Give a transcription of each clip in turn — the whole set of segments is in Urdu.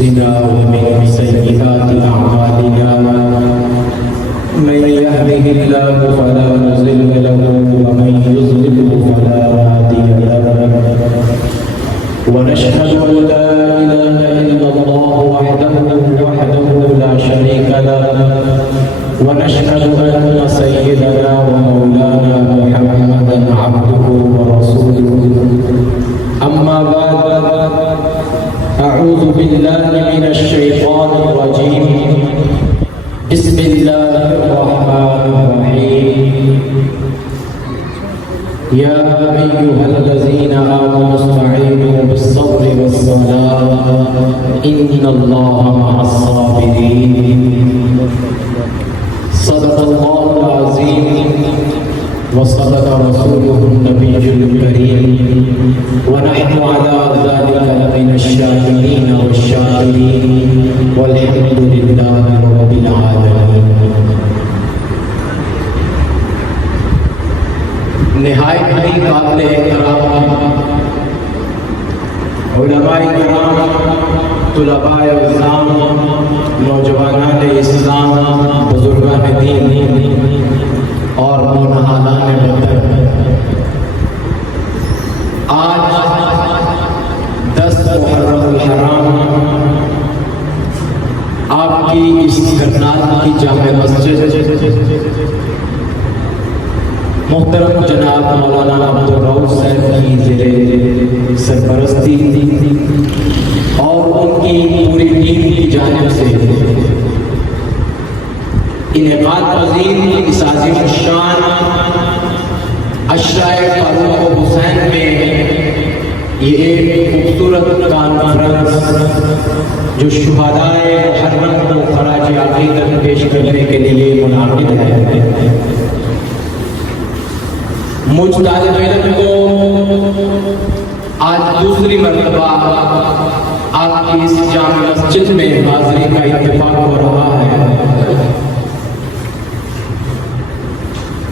أنفسنا ومن سيئات أعمالنا من يهده الله فلا مضل له ومن يضلل فلا هادي له ونشهد أن لا إله إلا الله وحده لا شريك له ونشهد أن سيدنا ومولانا محمدا عبده ورسوله أما بعد أعوذ بالله من الشيطان الرجيم بسم الله الرحمن الرحيم يا أيها الذين آمنوا استعينوا بالصبر والصلاة إن الله مع الصابرين صدق الله العظيم وصدق رسوله النبي الكريم ونحن على ذلك لمن الشاكرين والشاكرين والحمد لله رب العالمين. نہایت ہی قابل احترام علماء کرام، طلباء اسلام، نوجوانان اسلام، بزرگان دین اور نونہالان وطن، آج 10 محرم الحرام آپ کی اس کرنال کی جامع مسجد محترم جناب مولانا عبدالرؤوف صاحب کی زیر سرپرستی اور ان کی پوری ٹیم کی جانب سے انعقاد پذیر اس عظیم الشان عشرہ فاروق و حسین میں یہ ایک خوبصورت کانفرنس جو شہدائے محرم کو خراج عقیدت پیش کرنے کے لیے منعقد ہے، مجھ طالب علم کو آج دوسری مرتبہ آپ کی اس جامع مسجد میں حاضری کا اتفاق ہو رہا ہے.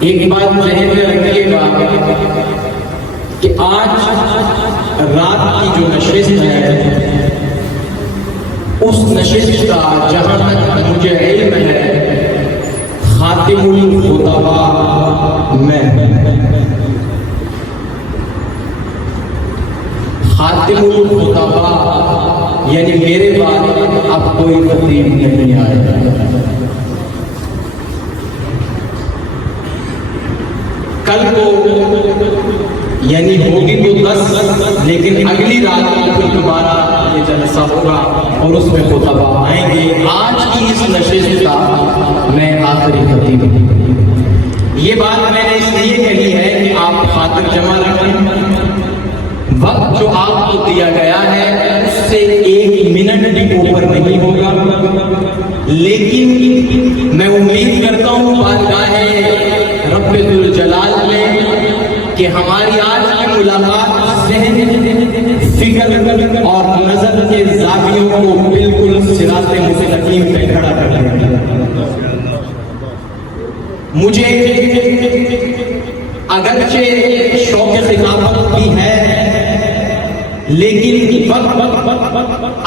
ایک بات ذہن میں رکھیے گا کہ آج رات کی جو نشست ہے، اس نشست کا جہاں تک مجھے علم ہے خاتم الخطباء میں، خاتم الخطباء یعنی میرے بعد اب کوئی خطیب نہیں آئے گا. کل کو یعنی ہوگی تو 10، لیکن اگلی رات کو دوبارہ یہ جلسہ ہوگا اور اس میں خطباء آئیں گے. آج کی اس نشست کا میں آخری خطیب ہوں. یہ بات میں نے اس لیے کہی ہے کہ آپ خاطر جمع رکھیں. وقت جو آپ کو دیا گیا ہے اس سے 1 منٹ بھی اوپر نہیں ہوگا، لیکن میں امید کرتا ہوں بارگاہ رب ذوالجلال میں کہ ہماری آج کی ملاقات ذہن، فکر اور نظر کے زاویوں کو بالکل صراط مستقیم پہ کھڑا کر دے گی. مجھے اگرچہ شوق خطابت بھی ہے، لیکن وقت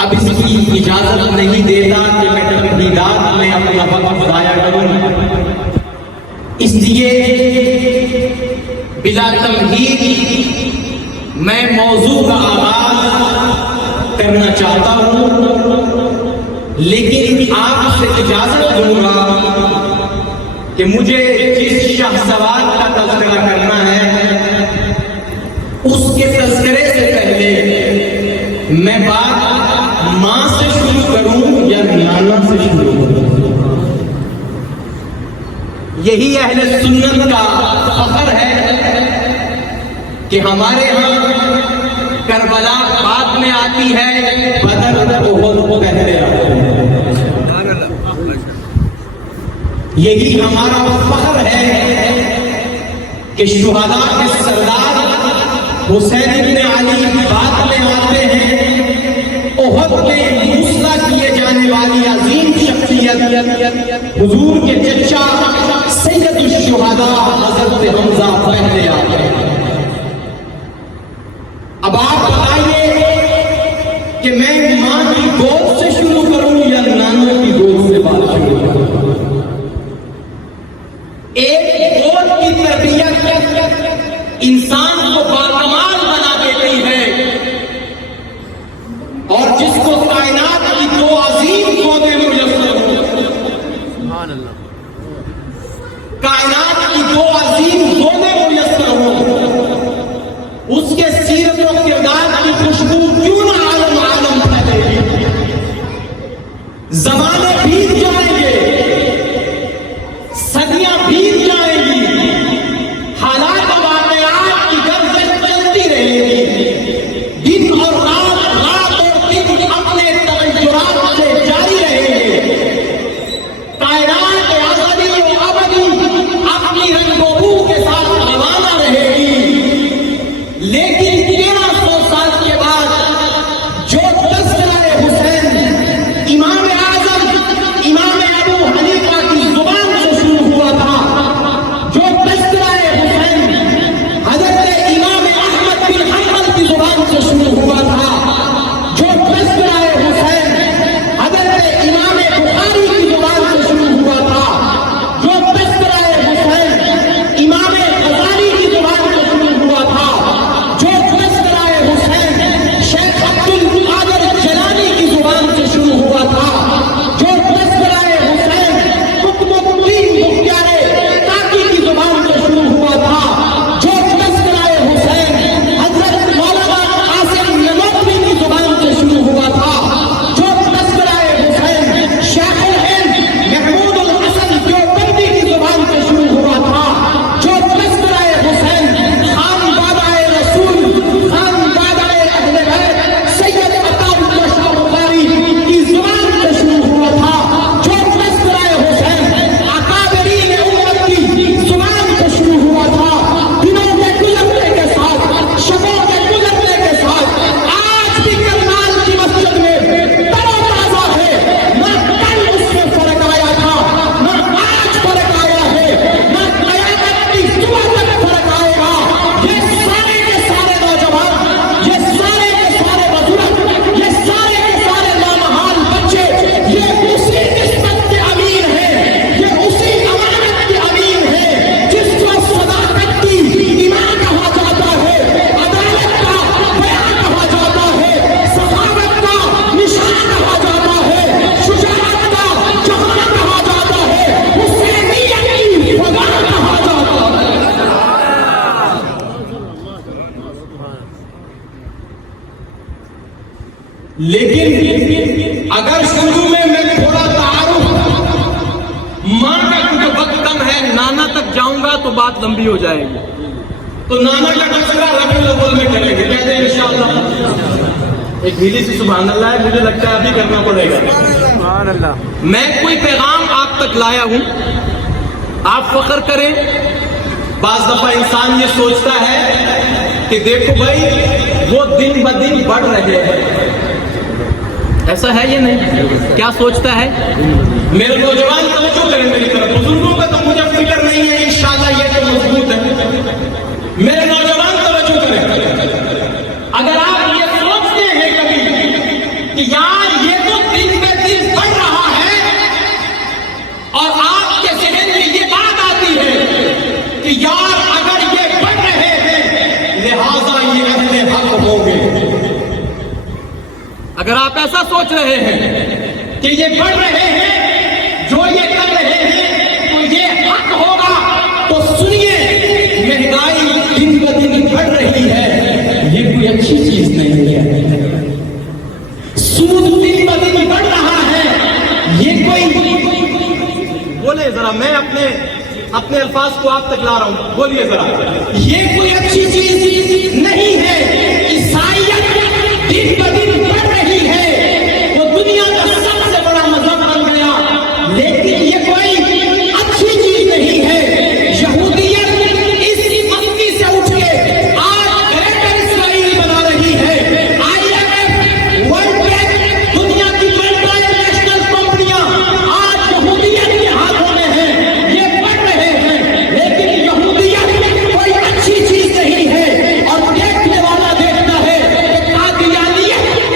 اب اس کی اجازت نہیں دیتا کہ میں تمہیدات میں اپنا وقت ضائع کروں. اس لیے بلا تمہید میں موضوع کا آغاز کرنا چاہتا ہوں، لیکن آپ سے اجازت دوں گا کہ مجھے جس شاہ سوار کا تذکرہ کرنا ہے اس کے تذکرے سے پہلے میں بات ماں سے شروع کروں یا نانا سے شروع کروں. یہی اہل سنت کا فخر ہے کہ ہمارے ہاں کربلا بعد میں آتی ہے، بدر احد پہلے آتے ہیں. یہی ہمارا فخر ہے کہ شہداء کے سردار حسین بن علی بعد میں آتے ہیں. احد میں مسلح کیے جانے والی عظیم شخصیت حضور کے چچا سید الشہداء حضرت حمزہ پہلے آتے ہیں. اب آپ بتائیے کہ میں ماں کی گود سے کائنات کی دو عظیم زونے میسر ہوں، اس کے سیرت و کردار کی خوشبو کیوں نہ عالم عالم پھیلے گی؟ زمانے بیت جائیں گے، صدیاں بیت جائیں گی، حالات و واقعات کی گردش چلتی رہے گی، دن اور رات، رات اور دن اپنے تغیرات سے جاری رہیں گے، کائنات ازلی و ابدی اپنی رنگ و بو کے ساتھ روانہ رہے گی، لیکن 1300 سال کے بعد جو تذکرہ حسین امام اعظم امام ابو حنیفہ کی زبان سے شروع ہوا تھا، جو تذکرہ حسین حضرت امام احمد بن حنبل کی زبان سے شروع ہوا تھا، جو تذکرہ حسین حضرت امام بخاری کی زبان سے شروع ہوا تھا، جو تذکرہ حسین امام غزالی کی زبان سے شروع ہوا تھا، جو تذکرہ حسین شیخ عبد القادر جیلانی کی زبان سے شروع ہوا تھا، جو تذکرہ حسین قطب الدین بختیار کاکی کی زبان سے شروع ہوا تھا، جو تذکرہ حسین حضرت مولانا قاسم نانوتوی کی زبان سے شروع ہوا تھا، جو تذکرہ حسین شیخ الہند محمود الحسن دیوبندی کی زبان سے شروع ہوا تھا، جو تذکرہ حسین خان بادائے رسول خان بادائے اہل بیت سید عطا اللہ شاہ بخاری کی زبان سے شروع ہوا تھا، جو تذکرہ حسین اکابرین امت کی زبان سے شروع ہوا تھا، دنوں کے گزرنے کے ساتھ، شبوں کے گزرنے کے ساتھ آج بھی کرنال کی مسجد میں تر و تازہ ہے، نہ کل اس میں فرق آیا تھا، نہ آج فرق آیا ہے، نہ قیامت کی صبح تک فرق آئے گا۔ یہ سارے کے سارے نوجوان، یہ سارے کے سارے بزرگ، یہ سارے کے سارے نامحال بچے، یہ اسی نسبت کے امین ہیں، یہ اسی امانت کے امین ہیں جس کو صداقت کی ایمان کہا جاتا ہے، عدالت کا بیان کہا جاتا ہے، سخاوت کا نشان کہا جاتا ہے، شجاعت کا جوہر کہا جاتا ہے، حسینیت کی وبا کہا جاتا ہے۔ لیکن اگر شروع میں تھوڑا تعارف، ماں کا کیونکہ وقت کم ہے، نانا تک جاؤں گا تو بات لمبی ہو جائے گی، تو نانا کا تذکرہ ربیع الاول میں کریں گے، کہتے ہیں انشاءاللہ۔ ایک ڈھیلی سی سبحان اللہ ہے، مجھے لگتا ہے ابھی کرنا پڑے گا۔ سبحان اللہ۔ میں کوئی پیغام آپ تک لایا ہوں، آپ فخر کریں۔ بعض دفعہ انسان یہ سوچتا ہے کہ دیکھو بھائی وہ دن بدن بڑھ رہے ہیں، ایسا ہے یہ نہیں؟ کیا سوچتا ہے؟ میرے نوجوان توجہ کریں میری طرف، بزرگوں کا تو مجھے فکر نہیں ہے، انشاءاللہ یہ تو مضبوط ہے۔ میرے نوجوان توجہ کریں، اگر آپ یہ سوچتے ہیں کبھی کہ یار یہ تو دن پہ دن بڑھ رہا ہے، اور آپ کے ذہن میں یہ بات آتی ہے کہ یار اگر یہ بڑھ رہے ہیں لہذا یہ اہل حق ہوں گے، اگر آپ ایسا سوچ رہے ہیں کہ یہ بڑھ رہے ہیں، جو یہ کر رہے ہیں تو یہ حق ہوگا، تو سنیے، مہنگائی دن بدن بڑھ رہی ہے، یہ کوئی اچھی چیز نہیں ہے۔ سود دن بدن بڑھ رہا ہے، یہ کوئی، بولے ذرا، میں اپنے الفاظ کو آپ تک لا رہا ہوں، بولیے ذرا، یہ کوئی اچھی چیز نہیں ہے۔ عیسائیت دن بدن بڑھ رہی ہے، وہ دنیا کا سب سے بڑا مذہب بن گیا، لیکن یہ کوئی اچھی چیز نہیں ہے۔ یہودیت اس مستی سے اٹھ کے آج گریٹر اسرائیل بنا رہی ہے۔ IMF، ورلڈ بینک، دنیا کی ملٹی نیشنل کمپنیاں آج یہودیت کے ہاتھوں میں ہیں، یہ بڑھ رہے ہیں، لیکن یہودیت کوئی اچھی چیز نہیں ہے۔ اور دیکھنے والا دیکھتا ہے کہ قادیانیت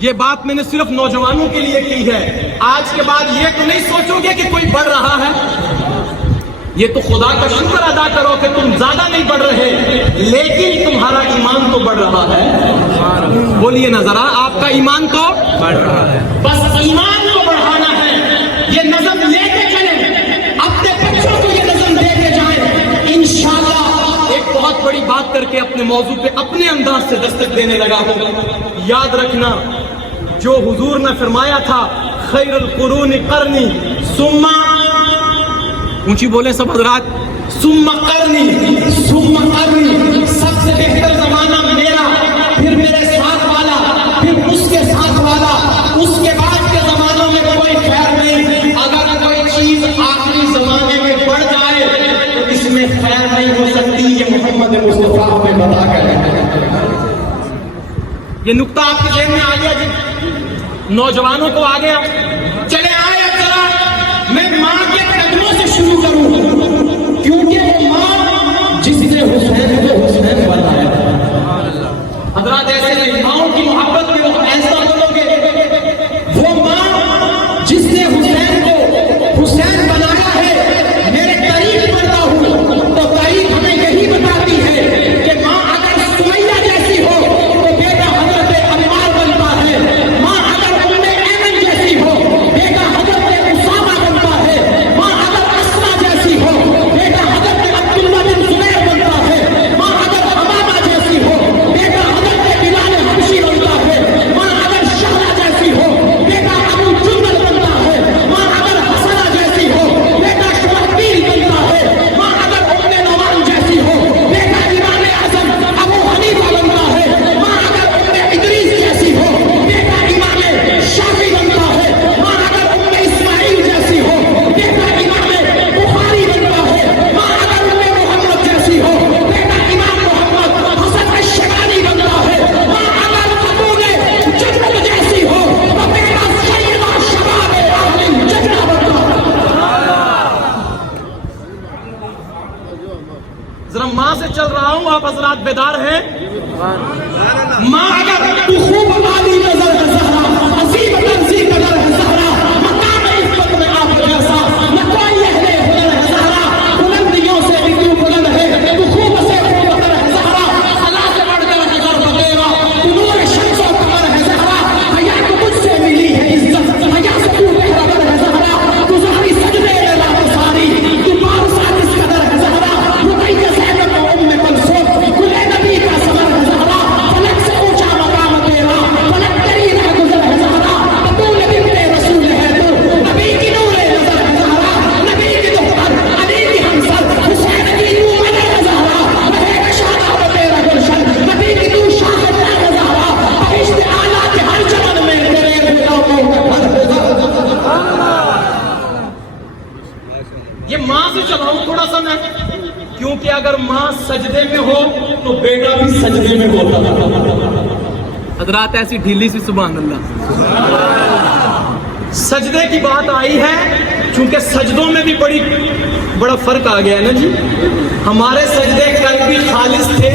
یہ بات میں نے صرف نوجوانوں کے لیے کی ہے. آج کے بعد یہ تو نہیں سوچو گے کہ کوئی بڑھ رہا ہے. یہ تو خدا کا شکر ادا کرو کہ تم زیادہ نہیں بڑھ رہے, لیکن تمہارا ایمان تو بڑھ رہا ہے. بولیے نا ذرا, آپ کا ایمان تو بڑھ رہا ہے. بس ایمان کو بڑھانا ہے. یہ نظم لے کے چلیں, اپنے بچوں کو یہ نظم دے کے جائیں. انشاءاللہ ایک بہت بڑی بات کر کے اپنے موضوع پہ اپنے انداز سے دستک دینے لگا ہوں. یاد رکھنا جو حضور نے فرمایا تھا, خیر القرون قرنی ثم, اونچی بولے سب حضرات, ثم قرنی, ثم قرنی, سب سے بہتر زمانہ میرا, پھر میرے ساتھ والا, پھر اس کے ساتھ والا, اس کے بعد کے زمانوں میں کوئی خیر نہیں. اگر کوئی چیز آخری زمانے میں بڑھ جائے تو اس میں خیر نہیں ہو سکتی. یہ محمد مصطفیٰ ہمیں بتا کر, یہ نقطہ آپ کے ذہن میں آ گیا جی, نوجوانوں کو آ گیا. چلے آئے اب ذرا میں ماں کے قدموں سے شروع کروں, کیونکہ وہ ماں جس نے حسین کو حسین بنایا. حضرات ایسے نہیں, ماؤں کی محبت میں وہ ایسا بولو گے, وہ ماں جس نے حسین کو حسین بنایا ہے. میرے قریب پڑھتا ہوں تو تاریخ ہمیں یہی بتاتی ہے کہ ماں اگر سمیہ جیسی ہو تو بیٹا حضرت عمار بنتا ہے. ماں اگر ام ایمن جیسی ہو بیٹا حضرت اسامہ بنتا ہے. ماں اگر اسما جیسی ہو بیٹا حضرت عبداللہ بن زبیر بنتا ہے. ماں اگر حمامہ جیسی ہو بیٹا حضرت بلال حبشی بنتا ہے. ماں اگر شہرہ جیسی ہو بیٹا ابو جندل بنتا ہے. ماں اگر حسنہ جیسی ہو بیٹا شرحبیل بنتا ہے. ماں اگر ام نوان جیسی ہو بیٹا امام اعظم ابو حنیفہ بنتا ہے. ماں اگر ام ادریس جیسی ہو بیٹا امام شافعی بنتا ہے. ماں اگر ام اسماعیل جیسی ہو بیٹا امام بخاری بنتا ہے. ماں اگر ام محمد جیسی ہو بیٹا امام محمد حسن الشیبانی بنتا ہے. ماں اگر خاتون جنت جیسی ہو تو بیٹا سیدہ شباب اہل جنہ بنتا ہے. ذرا ماں سے چل رہا ہوں, آپ حضرات بیدار ہیں. ماں اگر تو خوب عالی نظر ہے زہرا, عظیم تنزی قدر ہے زہرا, مقام عزت میں آپ جیسا نہ کوئی اہل ہنر ہے زہرا. بلندیوں سے بھی کیوں بلند ہے تو خوب سے خوب قدر ہے زہرا. اللہ سے بڑھ کر نظر بغیرہ تو نور شمس و قمر ہے زہرا. حیا کو مجھ سے ملی ہے عزت, حیا سے تو بہتر ہے زہرا. تو ظاہری سجدے میں رات ساری تو بارسا کس قدر ہے زہرا. رقیہ زینب و ام کلثوم کل نبی کا سفر ہے زہرا. فلک سے اونچا مقام تیرا, فلک تیری رہ گزر ہے زہرا. بطول بنت رسول ہے تو, نبی کی نور نظر ہے زہرا. نبی کی دختر, علی کی ہمسر, حسین کی مومن ہے زہرا. رہے گا شادہ و تیرا گلشن, نبی کی تو شاہد ہے زہرا. بہشت اعلیٰ کے ہر چمن میں تیرے بیٹوں کا گھر ہے زہرا. یہ ماں سے چلاؤں تھوڑا سا میں, کیونکہ اگر ماں سجدے میں ہو تو بیٹا بھی سجدے میں ہوتا ہے. حضرات ایسی ڈھیلی سی سبحان اللہ. سجدے کی بات آئی ہے چونکہ سجدوں میں بھی بڑا فرق آ گیا ہے نا جی. ہمارے سجدے کل بھی خالص تھے,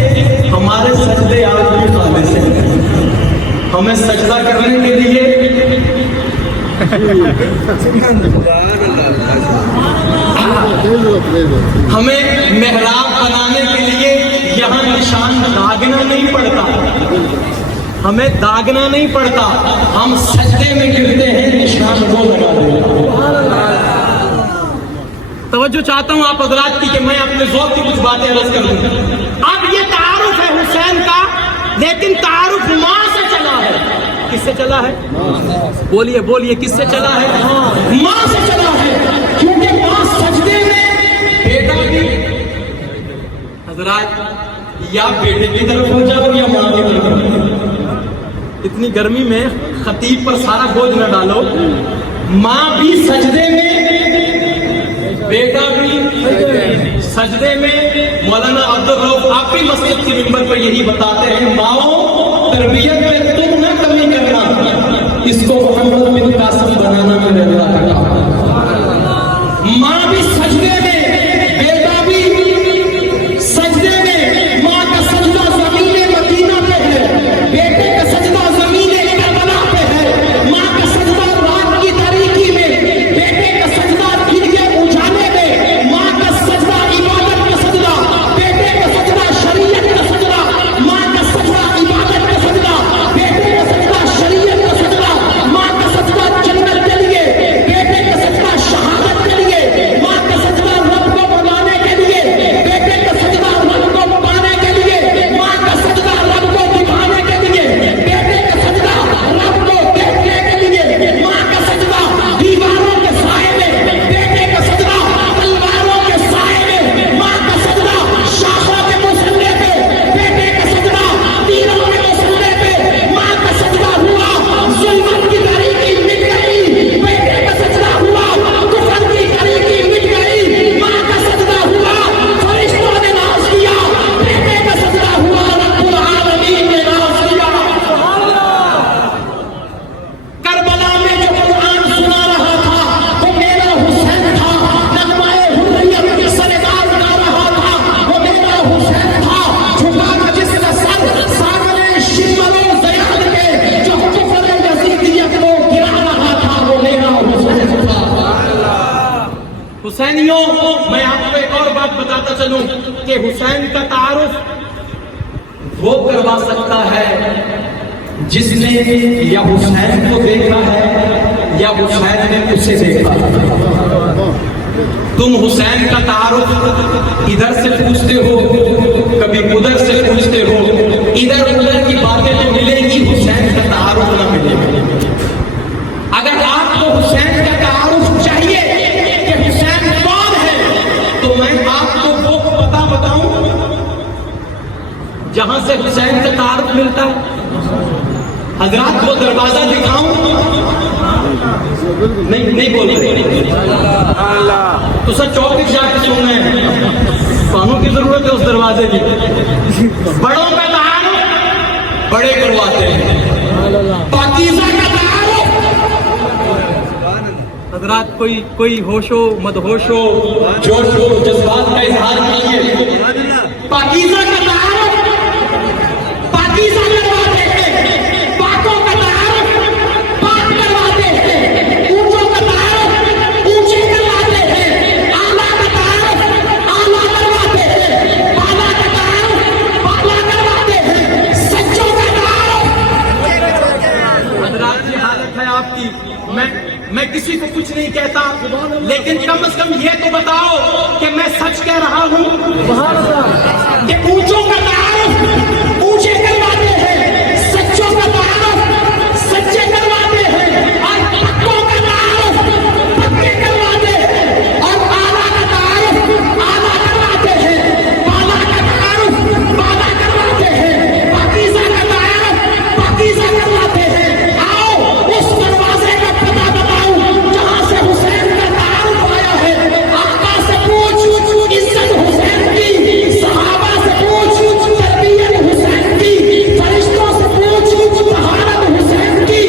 ہمارے سجدے آج بھی خالص ہیں. ہمیں سجدہ کرنے کے لیے ہمیں محراب بنانے کے لیے یہاں نشان داغنا نہیں پڑتا, ہمیں داغنا نہیں پڑتا. ہم سجدے میں گرتے ہیں, نشان وہ لگا دیتے ہیں. توجہ چاہتا ہوں آپ حضرات کی کہ میں اپنے ذوق کی کچھ باتیں عرض کر دوں. اب یہ تعارف ہے حسین کا, لیکن تعارف ماں سے چلا ہے. کس سے چلا ہے؟ بولیے بولیے, کس سے چلا ہے؟ ماں سے چلا ہے, کیونکہ ماں سجدے میں بیٹا بھی. حضرات یا بیٹے کی طرف ہو جاؤ یا ماں کی طرف ہو جاؤ. اتنی گرمی میں خطیب پر سارا بوجھ نہ ڈالو. ماں بھی سجدے میں, بیٹا بھی سجدے میں. مولانا عبدالرؤف آپ بھی مسجد کی منبر پر یہی بتاتے ہیں, ماؤں تربیت میں تم نہ کمی کرنا, اس کو محمد بن قاسم بنانا میرے اللہ کا کام. ماں بھی سجدے میں, بیٹا بھی سجدے میں. ماں حسینیوں، میں آپ کو ایک اور بات بتاتا چلوں کہ حسین کا تعارف وہ کروا سکتا ہے جس نے یا حسین کو دیکھا ہے یا حسین نے اسے دیکھا. تم حسین کا تعارف ادھر سے پوچھتے ہو، کبھی ادھر سے پوچھتے ہو، ادھر ادھر کی باتیں تو ملیں گی، حسین کا تعارف نہ ملے گا. اگر آپ کو حسین کا تعارف چاہیے کہ حسین کون ہے، تو میں آپ کو وہ پتہ بتاؤں جہاں سے حسین کا تعارف ملتا ہے. حضرات وہ دروازہ دکھاؤں؟ نہیں بول رہے تو سر چوک جا کے سن رہے ہیں. کانوں کی ضرورت ہے اس دروازے کی. بڑوں کا تعارف بڑے کرواتے ہیں، پاکیزہ کا تعارف. حضرات کوئی ہوش ہو مدہوش ہو، جوش ہو، جذبات کا اظہار کیجیے. پاکیزہ کا تعارف پاکیزہ کرواتے ہیں، پاکوں کا تعارف پاک کرواتے ہیں، اونچوں کا تعارف اونچے کرواتے ہیں، اعلیٰ کا تعارف اعلیٰ کرواتے ہیں، بالا کا تعارف بالا کرواتے ہیں، سچوں کا تعارف. حضرات یہ حالت ہے آپ کی. میں کسی کو کچھ نہیں کہتا، لیکن کم از کم یہ تو بتاؤ کہ میں سچ کہہ رہا ہوں کہ اونچوں کا تعارف اونچے کرواتے ہیں، سچوں کا تعارف سچے کرواتے ہیں، اور پکوں کا تعارف پکے کرواتے ہیں، اور اعلیٰ کا تعارف اعلیٰ کرواتے ہیں، بالا کا تعارف بالا کرواتے ہیں، پاکیزہ کا تعارف پاکیزہ کرواتے ہیں. آؤ اس دروازے کا پتہ بتاؤں جہاں سے حسین کا تعارف آیا ہے. آقا سے پوچھ عزت حسین کی، صحابہ سے پوچھ تربیت حسین کی، فرشتوں سے پوچھ طہارت حسین کی،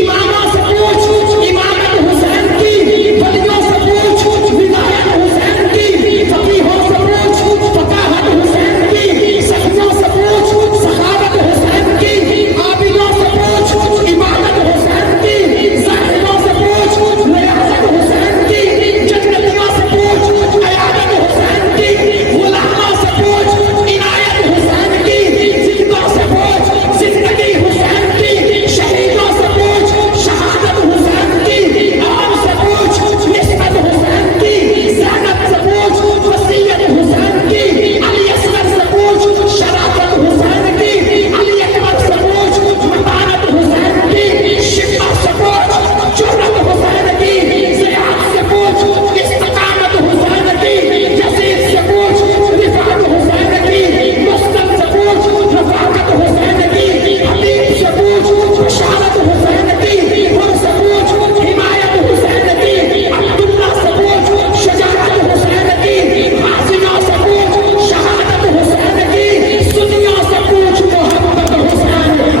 اماموں سے پوچھ امامت حسین کی، ولیوں سے پوچھ ولایت حسین کی، فقیہوں سے پوچھ فقاہت حسین کی، صحیحوں سے پوچھ سخاوت حسین کی، عابدوں سے پوچھ عبادت حسین کی، زاہدوں سے پوچھ ریاضت حسین کی، جنتیوں سے پوچھ عیادت حسین کی، غلاموں سے پوچھ عنایت حسین کی، زندوں سے پوچھ زندگی حسین کی، شہیدوں سے پوچھ شہادت حسین کی، عام سے پوچھ نسبت حسین کی، زینب سے پوچھ وصیت حسین کی، علی اصغر سے پوچھ شرافت حسین کی، علی اکبر سے پوچھ متانت حسین کی، شفا سے پوچھ جرأت حسین کی، زیاد سے پوچھ استقامت حسین کی، یزید سے پوچھ رفعت حسین کی، مسلم سے پوچھ رفاقت حسین کی، حبیب سے پوچھ بشارت حسین کی، حر سے پوچھ حمایت حسین کی، عبداللہ سے پوچھ شجاعت حسین کی، غازیوں سے پوچھ شہادت حسین کی، سنیوں سے پوچھ محبت حسین کی.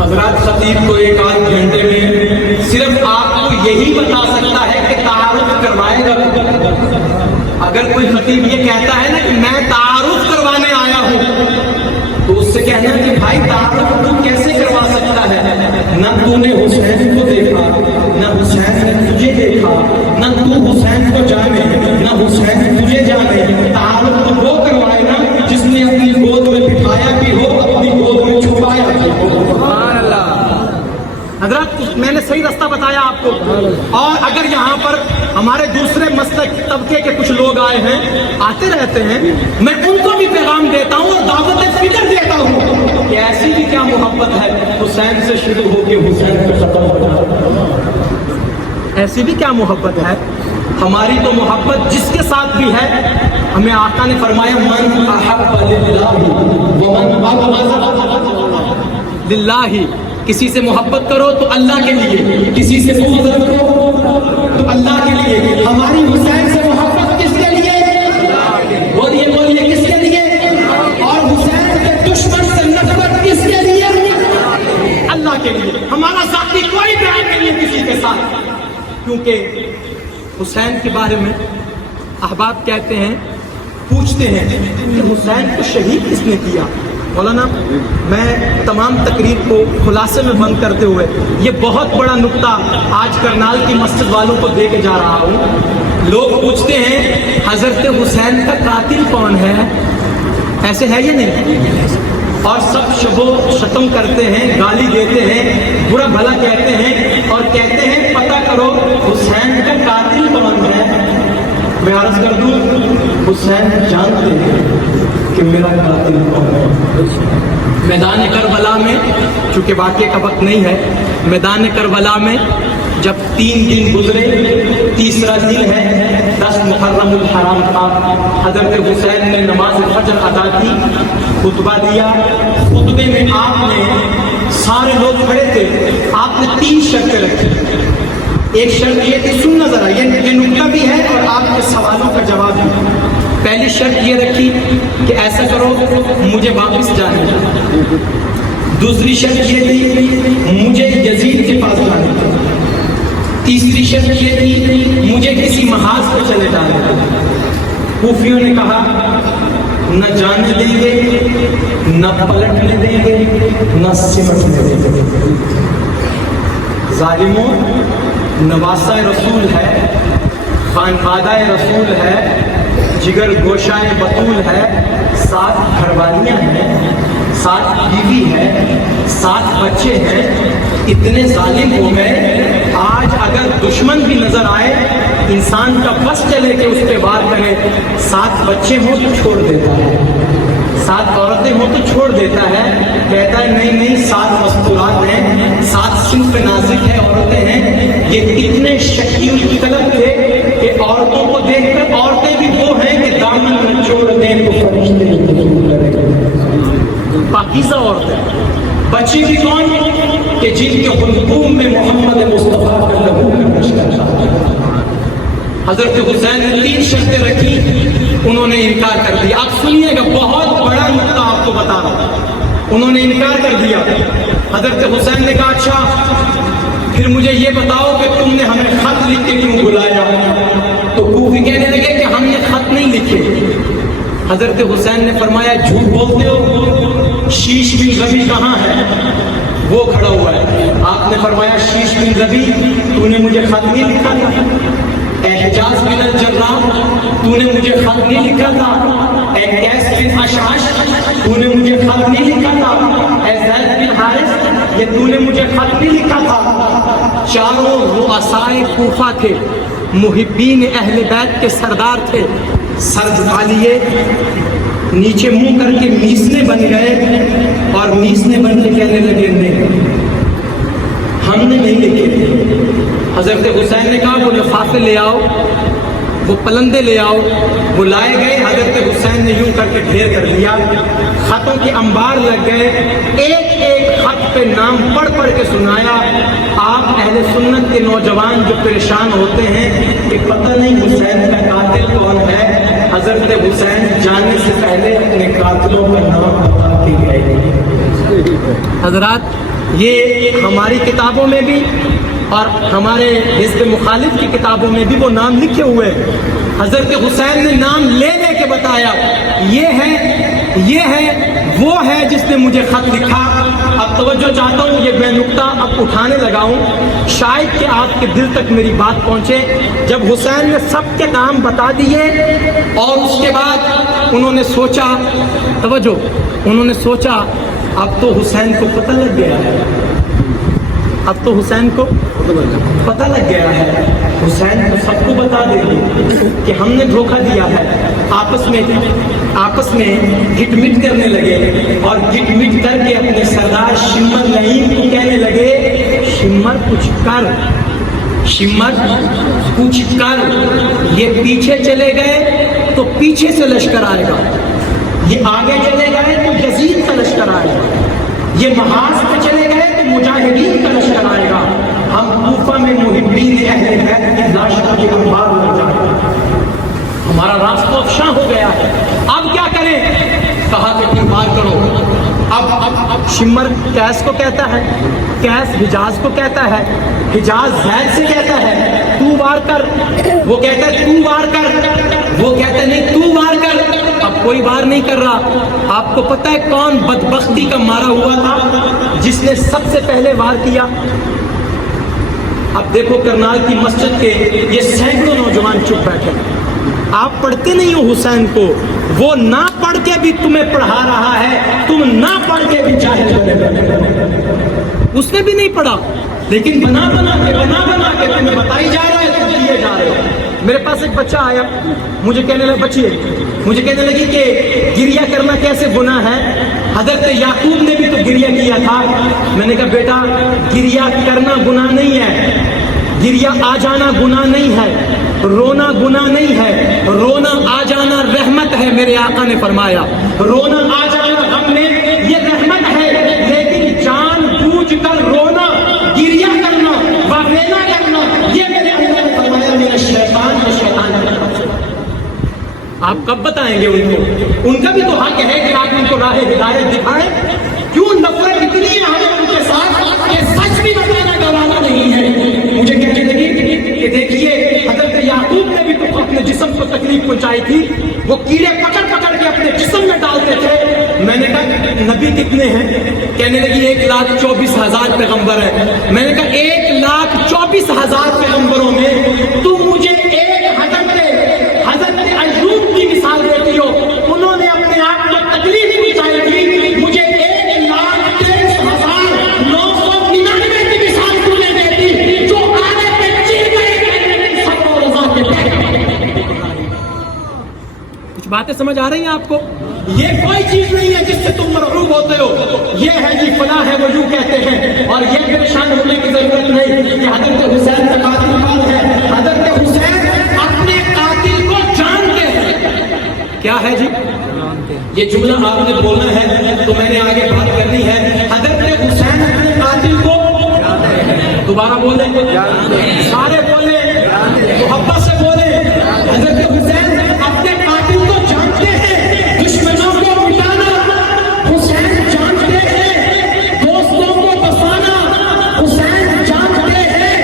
حضرات خطیب کو ایک آدھ گھنٹے میں صرف آپ کو یہی بتا سکتا ہے کہ تعارف کروائے گا. اگر کوئی خطیب یہ کہتا ہے نا کہ میں تعارف کروانے آیا ہوں، تو اس سے کہنا کہ بھائی تعارف تو کیسے کروا سکتا ہے؟ نہ تو نے حسین کو دیکھا، نہ حسین نے تجھے دیکھا، نہ تو حسین کو جانے نہ حسین تجھے جانے. تعارف تو وہ کروائے نا جس نے اپنی گود میں بٹھایا بھی ہو، اپنی گود میں چھپایا بھی ہو. حضرات میں نے صحیح رستہ بتایا آپ کو. اور اگر یہاں پر ہمارے دوسرے مسلک طبقے کے کچھ لوگ آئے ہیں، آتے رہتے ہیں، میں ان کو بھی پیغام دیتا ہوں اور دعوت فکر دیتا ہوں کہ ایسی بھی کیا محبت ہے حسین سے شروع ہو کے حسین پہ ختم ہو جائے. ایسی بھی کیا محبت ہے. ہماری تو محبت جس کے ساتھ بھی ہے، ہمیں آقا نے فرمایا من احب للہ ومن ابغض للہ. کسی سے محبت کرو تو اللہ کے لیے، کسی سے بغض رکھو تو اللہ کے لیے. ہماری حسین سے محبت کس کے لیے؟ بولیے کس کے لیے؟ اور حسین کے دشمن سے نفرت کس کے لیے؟ اللہ کے لیے. ہمارا ذاتی کوئی پیار نہیں ہے کسی کے ساتھ، کیونکہ حسین کے بارے میں احباب کہتے ہیں، پوچھتے ہیں کہ حسین کو شہید کس نے کیا؟ مولانا میں تمام تقریر کو خلاصے میں بند کرتے ہوئے یہ بہت بڑا نقطہ آج کرنال کی مسجد والوں کو دے کے جا رہا ہوں۔ لوگ پوچھتے ہیں حضرت حسین کا قاتل کون ہے؟ ایسے ہے یا نہیں؟ اور سب شب و شتم کرتے ہیں، گالی دیتے ہیں، برا بھلا کہتے ہیں اور کہتے ہیں پتہ کرو حسین کا قاتل کون ہے۔ میں عرض کر دوں حسین جانتے ہیں کہ میرا قاتل کون ہے۔ میدان کربلا میں، چونکہ واقعے کا وقت نہیں ہے، میدان کربلا میں جب 3 دن گزرے، تیسرا دن ہے 10 محرم الحرام کا، حضرت حسین نے نماز فجر ادا کی، خطبہ دیا۔ خطبے میں آپ نے، سارے لوگ کھڑے تھے، آپ نے 3 شرطیں رکھی۔ ایک شرط یہ تھی، سننا ذرا، یہ نکتہ بھی ہے اور آپ کے سوالوں کا جواب بھی۔ پہلی شرط یہ رکھی کہ ایسا کرو مجھے واپس جانے دو۔ دوسری شرط یہ تھی مجھے یزید کے پاس جانے دو۔ تیسری شرط یہ تھی مجھے کسی محاذ پہ چلے جانے دو۔ کوفیوں نے کہا نہ جانے دیں گے، نہ پلٹنے دیں گے، نہ سمٹنے دیں گے۔ ظالموں، نواسہ رسول ہے، خانقادہ رسول ہے، جگر گوشہ بطول ہے، 7 گھر والیاں ہیں، 7 بیوی ہے، 7 بچے ہیں، اتنے ظالم ہو گئے۔ آج اگر دشمن بھی نظر آئے، انسان کا بس چلے کہ اس پہ وار کرے، 7 بچے ہوں تو چھوڑ دیتا ہے، 7 عورتیں ہوں تو چھوڑ دیتا ہے، کہتا ہے نہیں 7 مستورات ہیں، 7 صنف نازک ہے، عورتیں ہیں۔ یہ اتنے شکیل طلب تھے کہ عورتوں کو دیکھ کر، عورتیں بھی وہ ہیں کہ دامن میں چھوڑ دیں تو فرشتے پاکیزہ عورتیں۔ بچے بھی کون کہ جن کے حلقوم میں محمد مصطفیٰ کا لہو کا رشتہ تھا۔ حضرت حسین نے 3 شرطیں رکھی، انہوں نے انکار کر دیا۔ آپ سنیے گا، بہت بڑا نقطہ آپ کو بتا رہا ہوں۔ انہوں نے انکار کر دیا۔ حضرت حسین نے کہا اچھا پھر مجھے یہ بتاؤ کہ تم نے ہمیں خط لکھ کے کیوں بلایا؟ تو کوفی کہنے لگے کہ ہم نے خط نہیں لکھے۔ حضرت حسین نے فرمایا جھوٹ بولتے ہو، شیش بن ربی کہاں ہے؟ وہ کھڑا ہوا ہے۔ آپ نے فرمایا شیش بن ربی تو نے مجھے خط نہیں لکھا تھا؟ احجاز بن الجراح تو نے مجھے خط نہیں لکھا تھا؟ اے قیس بن اشعث تو نے مجھے خط نہیں لکھا تھا؟ اے زید بن حارث یہ تو نے مجھے خط نہیں لکھا تھا؟ چاروں رؤسائے کوفہ تھے، محبین اہل بیت کے سردار تھے، سر جھکا لیے، نیچے منہ کر کے میسنے بن گئے اور میسنے بن کے کہنے لگے نہیں ہم نے نہیں لکھے۔ حضرت حسین نے کہا وہ لفافے لے آؤ، وہ پلندے لے آؤ۔ وہ لائے گئے، حضرت حسین نے یوں کر کے ڈھیر کر دیا، خطوں کے انبار لگ گئے، ایک ایک خط پہ نام پڑھ پڑھ کے سنایا۔ آپ اہل سنت کے نوجوان جو پریشان ہوتے ہیں کہ پتہ نہیں حسین کا قاتل کون ہے، حضرت حسین جانے سے پہلے اپنے قاتلوں کا نام بتا کے گئے۔ حضرات یہ ہماری کتابوں میں بھی اور ہمارے حزب مخالف کی کتابوں میں بھی وہ نام لکھے ہوئے ہیں۔ حضرت حسین نے نام لے لے کے بتایا یہ ہے وہ ہے جس نے مجھے خط لکھا۔ اب توجہ چاہتا ہوں، یہ میں نقطہ اب اٹھانے لگا ہوں، شاید کہ آپ کے دل تک میری بات پہنچے۔ جب حسین نے سب کے نام بتا دیے اور اس کے بعد انہوں نے سوچا، توجہ، انہوں نے سوچا اب تو حسین کو پتہ لگ گیا ہے، اب تو حسین کو پتہ لگ گیا ہے، حسین کو سب کو بتا دیں گے کہ ہم نے دھوکہ دیا ہے۔ آپس میں گٹ مٹ کرنے لگے اور گٹ مٹ کر کے اپنے سردار شمر نعیم کو کہنے لگے شمر کچھ کر، شمر کچھ کر۔ یہ پیچھے چلے گئے تو پیچھے سے لشکر آئے گا، یہ آگے چلے گئے تو یزید کا لشکر آئے گا، یہ محاذ پہ چلے گئے تو مجاہدین کا لشکر آئے گا، ہم کوفہ میں محبین اہل بیت کی لاشوں کے انبار لگ جائیں گے، ہمارا راستہ افشاں ہو گیا ہے، اب کیا کریں؟ کہا کہ تم پار کرو۔ اب شمر کیس کو کہتا ہے، کیس حجاز کو کہتا ہے، حجاز زید سے کہتا ہے تو وار کر، وہ کہتا ہے تو وار کر، وہ کہتا ہے نہیں تو وار کر، اب کوئی وار نہیں کر رہا۔ آپ کو پتہ ہے کون بدبختی کا مارا ہوا تھا جس نے سب سے پہلے وار کیا؟ اب دیکھو کرنال کی مسجد کے یہ سینکڑوں نوجوان چپ بیٹھے، آپ پڑھتے نہیں ہو حسین کو، وہ نہ پڑھ کے بھی تمہیں پڑھا رہا ہے، تم نہ پڑھ کے بھی جاہل بنے، اس نے بھی نہیں پڑھا لیکن بنا بنا کے تمہیں بتائی جا رہا ہے، تم دیے جا رہے ہو۔ میرے پاس ایک بچہ آیا، مجھے کہنے لگی کہ گریہ کرنا کیسے گناہ ہے؟ حضرت یعقوب نے بھی تو گریہ کیا تھا۔ میں نے کہا بیٹا گریہ کرنا گناہ نہیں ہے، گریہ آ جانا گناہ نہیں ہے، رونا گناہ نہیں ہے، رونا آ جانا رحمت ہے۔ میرے آقا نے فرمایا رونا آ جانا غم میں یہ رحمت ہے، لیکن جان بوجھ کر رونا، گریہ کرنا، واویلا کرنا، یہ میرے آقا نے فرمایا میرا شیطان ہے، شیطان ہے۔ آپ کب بتائیں گے ان کو؟ ان کا بھی تو حق ہے کہ آپ ان کو راہ ہدایت دکھائیں۔ کیوں نفرت اتنی ہے ہمیں ان کے ساتھ کہ سچ بھی بتانا گوارا نہیں ہے؟ مجھے کہنے لگی کہ دیکھیے حضرت یعقوب نے بھی تو اپنے جسم کو تکلیف پہنچائی تھی، وہ کیڑے پکڑ کے اپنے جسم میں ڈالتے تھے۔ میں نے کہا نبی کتنے ہیں؟ کہنے لگی 1,24,000 پیغمبر ہیں۔ میں نے کہا 1,24,000 پیغمبروں میں تم مجھے ایک حضرت ایوب کی مثال دیتی ہو، انہوں نے اپنے آپ کو تکلیف پہنچائی تھی، مجھے 1,23,999 کی مثال کیوں نہیں دیتی جو آنے پہ چیر گئے سب کو رضا کے پہ۔ کچھ باتیں سمجھ آ رہی ہیں آپ کو؟ یہ کوئی چیز نہیں ہے جس سے تم مرعوب ہوتے ہو، یہ ہے جی فلاں ہے وہ یوں کہتے ہیں، اور یہ پریشان ہونے کی ضرورت نہیں کہ حضرت حسین کا قاتل کون ہے۔ حضرت حسین اپنے قاتل کو جانتے ہیں۔ کیا ہے جی؟ یہ جملہ آپ نے بولنا ہے تو میں نے آگے بات کرنی ہے۔ حضرت حسین اپنے قاتل کو دوبارہ بولیں، سارے بولیں، محبت سے بولیں۔ حضرت حسین اپنے قاتل کو جانتے ہیں، دشمنوں کو مٹانا حسین جانتے ہیں، دوستوں کو بسانا حسین جانتے ہیں،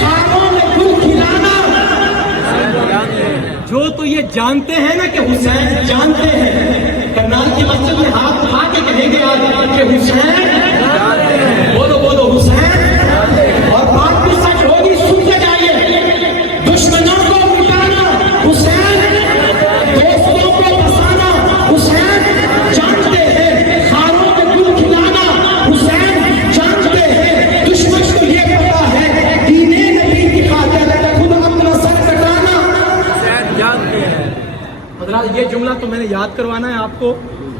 خاروں میں گل کھلانا۔ جو تو یہ جانتے ہیں نا کہ حسین جانتے ہیں، کرنال کی مسجد میں ہاتھ اٹھا کے کہیں گے آج کہ حسین، بولو حسین، اور بات بھی سچ ہوگی، سنتے جائیے۔ دشمنوں کو مٹانا حسین، دوستوں کو بسانا حسین جانتے ہیں، خاروں میں گل کھلانا حسین جانتے ہیں، دشمن کو یہ پتا ہے دین نبی کی خاطر خود اپنا سر کٹانا حسین جانتے ہیں۔ حضرات یہ جملہ تو میں نے یاد کروانا ہے آپ کو،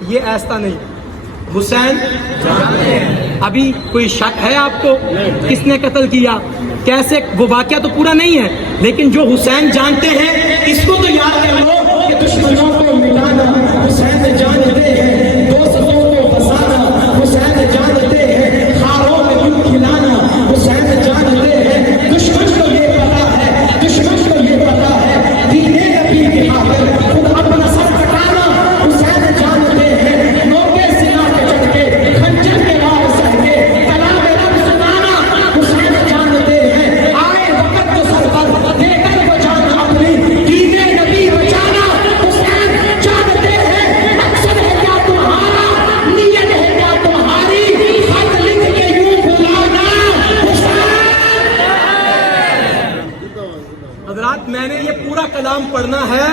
یہ ایسا نہیں، حسین جانتے ہیں۔ ابھی کوئی شک ہے آپ کو کس نے قتل کیا، کیسے، وہ واقعہ تو پورا نہیں ہے، لیکن جو حسین جانتے ہیں اس کو تو یاد کر لو کہ دشمنوں کو مٹانا حسین جانتے ہیں، دوستوں کو بسانا حسین جانتے ہیں، خاروں میں گل کھلانا حسین جانتے ہیں، دشمن کو یہ پتا ہے، دشمن کو یہ پتا ہے دین نبی کی خاطر خود اپنا سر کٹانا حسین جانتے ہیں، نوکے سلا کے چڑھ کے خنجر کے وار سہ کے کلام رب سنانا حسین جانتے ہیں، آئے وقت تو سر پر دے کر وہ جان اپنی دین نبی بچانا حسین جانتے ہیں، مقصد ہے کیا تمہارا، نیت ہے کیا تمہاری، خط لکھ کے یوں بلانا حسین۔ حضرات میں نے یہ پورا کلام پڑھنا ہے،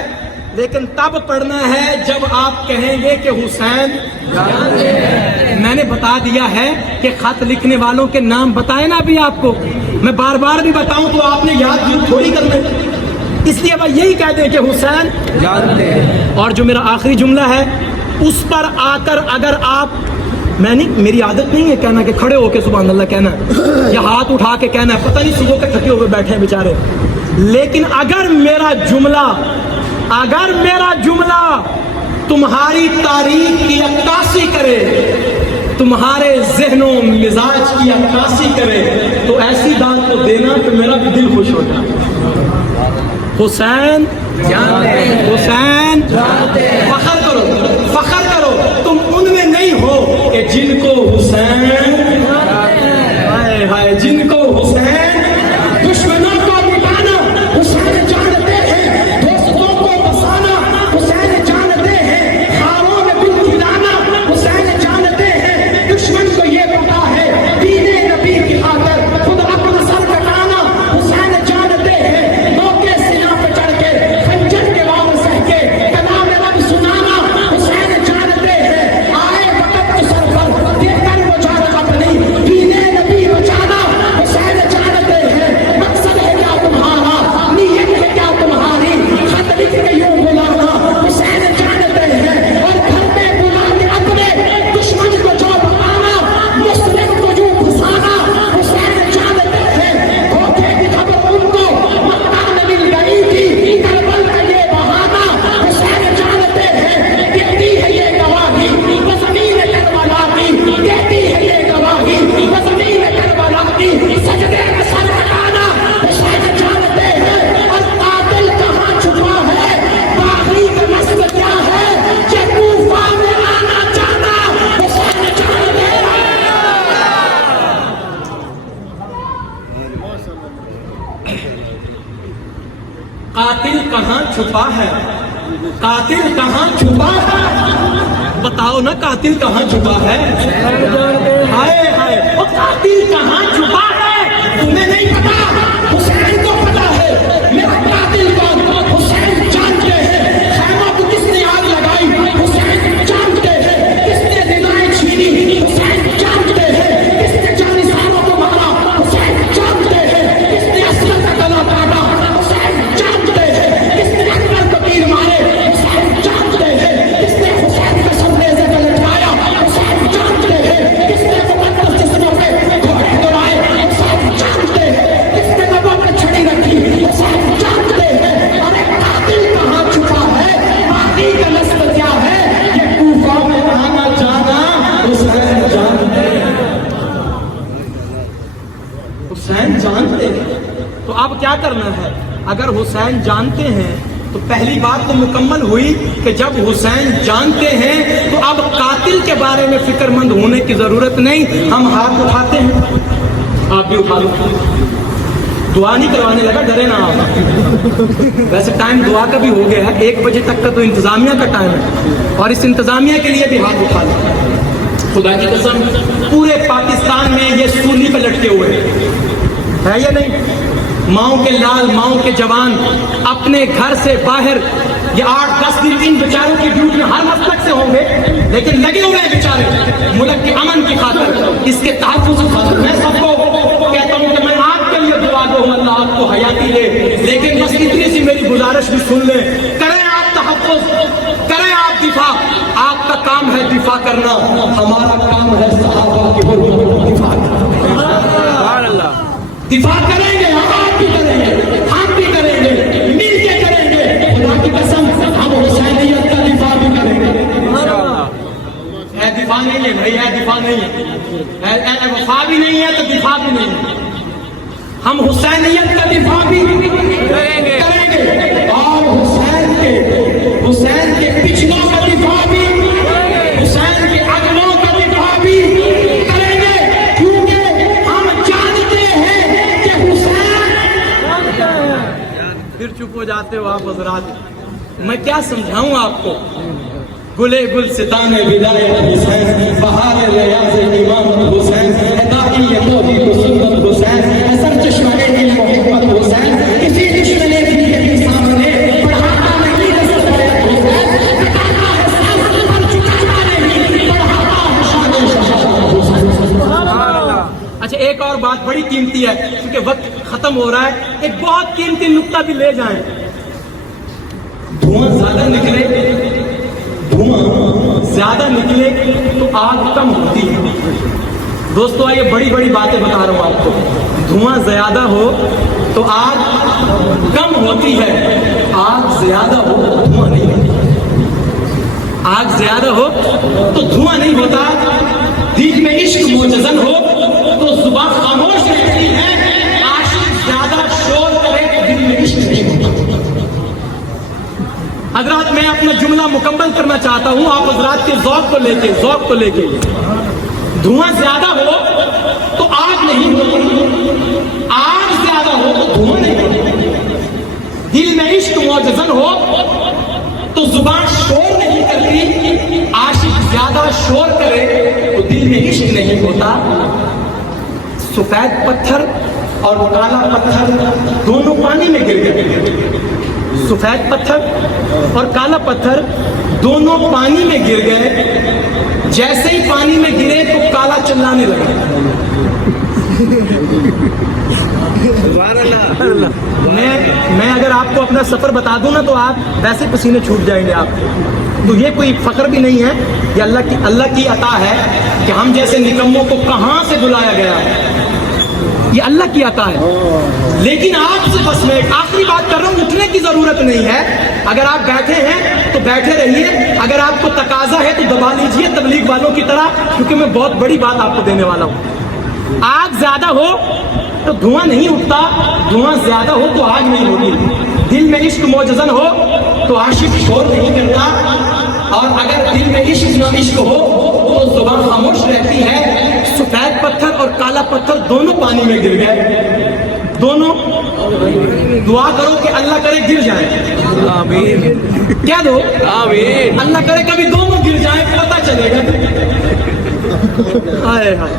لیکن تب پڑھنا ہے جب آپ کہیں گے کہ حسین جانتے ہیں۔ میں نے بتا دیا ہے کہ خط لکھنے والوں کے نام بتائے نا ابھی آپ کو، میں بار بار بھی بتاؤں تو آپ نے یاد تھوڑی کرنا، اس لیے بھائی یہی کہہ دیں کہ حسین جانتے ہیں۔ اور جو میرا آخری جملہ ہے اس پر آ کر اگر آپ، میں نہیں، میری عادت نہیں ہے کہنا کہ کھڑے ہو کے سبحان اللہ کہنا ہے یا ہاتھ اٹھا کے کہنا ہے، پتہ نہیں صبح کے تھکے ہوئے بیٹھے ہیں بیچارے، لیکن اگر میرا جملہ تمہاری تاریخ کی عکاسی کرے، تمہارے ذہن و مزاج کی عکاسی کرے تو ایسی بات کو دینا کہ میرا بھی دل خوش ہو جائے۔ حسین جانتے ہیں، حسین جانتے ہیں، فخر کرو، تم ان میں نہیں ہو کہ جن کو حسین چھپا ہے قاتل کہاں چھپا ہے بتاؤ نا قاتل کہاں چھپا ہے ہائے ہائے وہ قاتل کہاں چھپا ہے تمہیں نہیں پتا حسین کو پتا ہے میرا قاتل کون حسین جانتے ہیں خیمہ کو کس نے آگ لگائی حسین جانتے ہیں کس نے دلائیں چھینی حسین جانتے ہیں کس نے جانساروں کو مارا حسین جانتے ہیں کس نے اسلم کا گلا کاٹا حسین جانتے ہیں کس نے اکبر کو تیر مارے حسین جانتے ہیں کس نے حسین کا سر نیزے پہ لٹکایا حسین جانتے ہیں کس نے مقدس جسموں پہ گھوڑے دوڑائے حسین جانتے ہیں کس نے لبوں پہ چھڑی رکھی حسین جانتے ہیں اور ایک قاتل کہاں چھپا ہے باقی کا نسل کیا ہے یہ کوفہ میں آنا جانا حسین جانتے ہیں حسین جانتے ہیں تو اب کیا کرنا ہے اگر حسین جانتے ہیں تو پہلی بات تو مکمل ہوئی کہ جب حسین جانتے ہیں تو اب قاتل کے بارے میں فکر مند ہونے کی ضرورت نہیں ہم ہاتھ اٹھاتے ہیں آپ بھی اٹھا لو دعا نہیں کروانے لگا ڈرے نہ آپ ویسے ٹائم دعا کا بھی ہو گیا ہے 1 بجے تک کا تو انتظامیہ کا ٹائم ہے اور اس انتظامیہ کے لیے بھی ہاتھ اٹھا لو خدا کی قسم پورے پاکستان میں یہ سولی پہ لٹکے ہوئے ہے یا نہیں ماؤں کے لال ماؤں کے جوان اپنے گھر سے باہر یہ 8-10 دن ان بیچاروں کی ڈیوٹی ہر مسلک سے ہوں گے لیکن لگے ہوئے ہیں بیچارے ملک کے امن کی خاطر اس کے تحفظ کی خاطر میں سب کو کہتا ہوں کہ میں آپ کے لیے دعا دوں اللہ آپ کو حیاتی دے لیکن بس اتنی سی میری گزارش بھی سن لیں کریں آپ تحفظ کریں آپ دفاع آپ کا کام ہے دفاع کرنا ہمارا کام ہے صحابہ کی حرمت دفاع کرنا دفاع کریں گے آپ بھی کریں گے ہم بھی کریں گے مل کے کریں گے خدا کی قسم ہم حسینیت کا دفاع بھی کریں گے اے دفاع نہیں ہے بھائی اے دفاع نہیں ہے اے وفا بھی نہیں ہے تو دفاع بھی نہیں ہے ہم حسینیت کا دفاع بھی کریں گے اور حسین کے پچھلوں کا دفاع بھی حسین کے اگلوں کا دفاع بھی کریں گے کیونکہ ہم جانتے ہیں کہ حسین پھر چپ ہو جاتے ہو آپ حضرات میں کیا سمجھاؤں آپ کو گلے گلستان ولایت حسین بہار ریاض امام حسین داعی توحید و سنت حسین سر چشمہ علم و حکمت حسین کسی دشمن دین کے سامنے پڑھاتا نہیں نظر حسین کٹاتا ہے سر پر چکاتا نہیں پڑھاتا ہے شان شہنشاہ حسین اچھا ایک اور بات بڑی قیمتی ہے کیونکہ وقت ختم ہو رہا ہے ایک بہت قیمتی نقطہ بھی لے جائیں دھواں زیادہ نکلے تو آگ کم ہوتی ہے دوستو یہ بڑی بڑی باتیں بتا رہا ہوں آپ کو دھواں زیادہ ہو تو آگ کم ہوتی ہے آگ زیادہ ہو تو دھواں نہیں ہوتا آگ زیادہ ہو تو دھواں نہیں ہوتا دل میں عشق موجزن ہو تو زبان خاموش رہتی ہے عاشق زیادہ شور کرے تو دل میں عشق نہیں ہوتا حضرات میں اپنا جملہ مکمل کرنا چاہتا ہوں آپ حضرات کے ذوق کو لے کے دھواں زیادہ ہو تو آگ نہیں ہوتی آگ زیادہ ہو تو دھواں نہیں ہوتی دل میں عشق موجزن ہو تو زبان شور نہیں کرتی عاشق زیادہ شور کرے تو دل میں عشق نہیں ہوتا سفید پتھر اور کالا پتھر دونوں پانی میں گر گئے سفید پتھر اور کالا پتھر دونوں پانی میں گر گئے جیسے ہی پانی میں گرے تو کالا چلانے لگا میں اگر آپ کو اپنا سفر بتا دوں نا تو آپ ویسے پسینے چھوٹ جائیں گے آپ تو یہ کوئی فخر بھی نہیں ہے یہ اللہ کی عطا ہے کہ ہم جیسے نکموں کو کہاں سے بلایا گیا یہ اللہ کی عطا ہے لیکن آپ سے بس میں ایک آخری بات کر رہا ہوں اٹھنے کی ضرورت نہیں ہے اگر آپ بیٹھے ہیں تو بیٹھے رہیے اگر آپ کو تقاضا ہے تو دبا لیجئے تبلیغ والوں کی طرح کیونکہ میں بہت بڑی بات آپ کو دینے والا ہوں آگ زیادہ ہو تو دھواں نہیں اٹھتا دھواں زیادہ ہو تو آگ نہیں ہوتی دل میں عشق موجزن ہو تو عاشق شور نہیں کرتا اور اگر دل میں عشق ہو تو زبان خاموش رہتی ہے سفید پتھر اور کالا پتھر دونوں پانی میں گر گئے دونوں دعا کرو کہ اللہ کرے گر جائیں. آمین کیا دو؟ آمین. اللہ کرے کبھی دونوں گر جائیں, پتہ چلے گا. ہائے ہائے,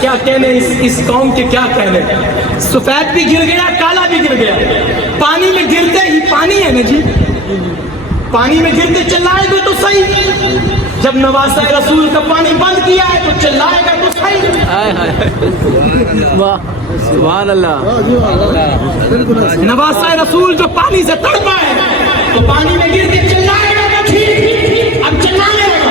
کیا کہنے اس قوم کے, کیا کہنے. سفید بھی گر گیا, کالا بھی گر گیا. پانی میں گرتے ہی, پانی ہے نا جی, پانی میں گرتے چلائے گا تو صحیح. جب نواسہ رسول کا پانی بند کیا ہے تو چلائے گا تو صحیح. ہائے ہائے واہ سبحان اللہ. نواسہ رسول جو پانی سے تڑپا ہے تو پانی میں گر کے چلائے گا تو ٹھیک. اب چلانے لگا,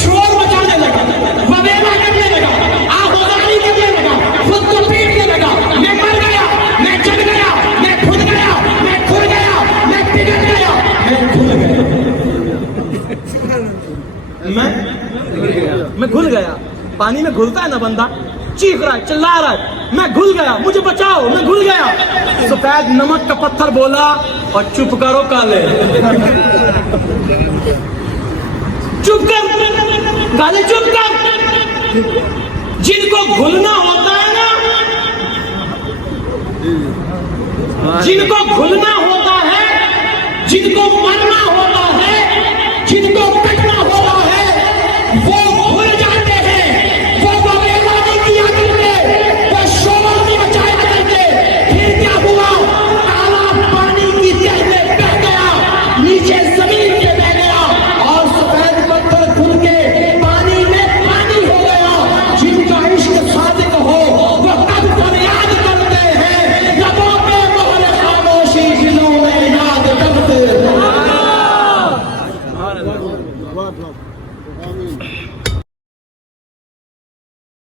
شور مچانے لگا, وبیلا کرنے لگا, آہوزانی کرنے لگا, خود کو پیٹنے لگا. میں مر گیا, میں جل گیا, میں کھد گیا, میں کھل گیا, میں پگھل گیا, میں کھل گیا. میں گھل گیا. پانی میں گھلتا ہے نا بندہ, چیخ رہا ہے, چلا رہا ہے, میں گھل گیا, مجھے بچاؤ, میں گھل گیا. سفید نمک کا پتھر بولا, اور چپ کرو کالے, چپ کر کالے, چپ کر. جن کو گھلنا ہوتا ہے نا, جن کو گھلنا ہوتا ہے, جن کو مرنا ہوتا